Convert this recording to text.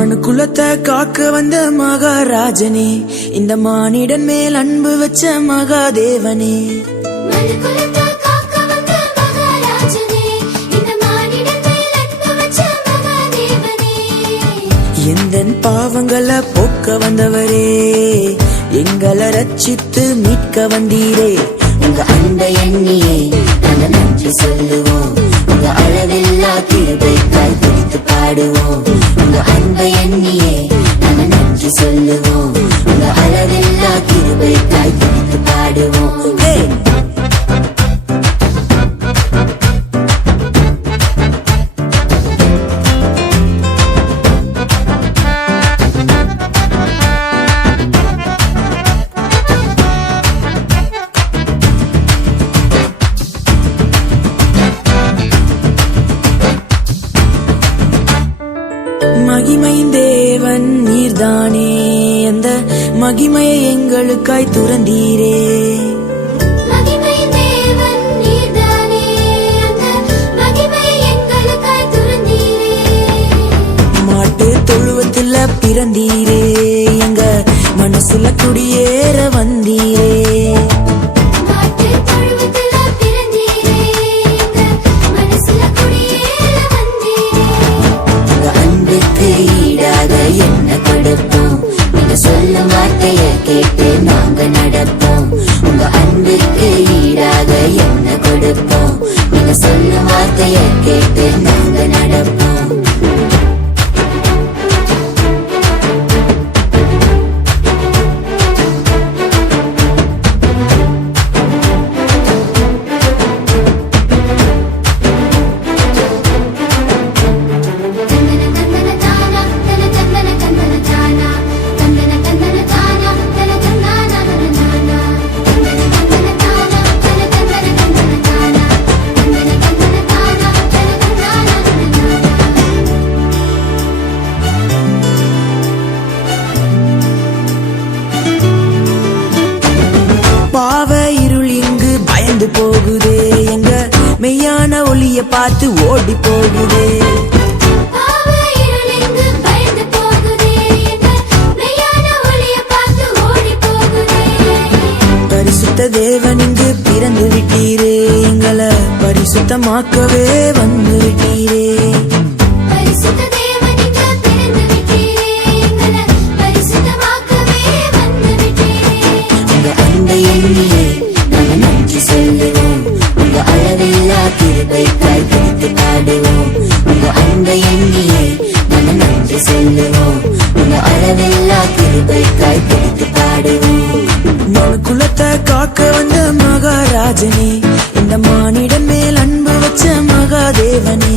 மனு குலத்தை காக்க வந்த மகாராஜனே, இந்த மானிடன் மேல் அன்பு வச்ச மகாதேவனே. எந்தன் பாவங்களை போக்க வந்தவரே, எங்களை ரட்சித்து மீட்க வந்தீரே. உங்க அன்பை எண்ணியே நாங்க நன்றி சொல்லுவோம், உங்க அளவில்லா கிருபைக்காய் துதித்து பாடுவோம். உங்க அன்பை எண்ணியே நாங்க நன்றி சொல்லுவோம், உங்க அளவில்லா கிருபைக்காய் துதித்து பாடுவோம். மகிமை தேவன் நீர்தானே, அந்த மகிமையை எங்களுக்காய் துறந்தீரே. மாட்டு தொழுவத்துல பிறந்தீரே, எங்க மனசுல குடியேற வந்தீரே. என்ன கொடுப்போம், நீங்க சொல்லும் வார்த்தையை கேட்டு நாங்க நடப்போம். உங்க அன்புக்கு ஈடாக என்ன கொடுப்போம், நீங்க சொல்லும் வார்த்தையை கேட்டு நாங்க நடப்போம். பாவ இருள் இங்கு பயந்து போகுதே, எங்க மெய்யான ஒளிய பார்த்து ஓடி போகுதே. பரிசுத்த தேவன் இங்கு பிறந்து விட்டீரே, எங்களை பரிசுத்தமாக்கவே வந்து விட்டீரே. நாங்க நன்றி சொல்லுவோம், உங்க அளவில்லா கிருபைக்காய் துதித்து பாடுவோம். உங்க அன்பை எண்ணியே நாங்க நன்றி சொல்லுவோம், உங்க அளவில்லா கிருபைக்காய் துதித்து பாடுவோம். மனு குலத்தை காக்க வந்த மகாராஜனே, இந்த மானிடன் மேல் அன்பு வச்ச மகாதேவனே.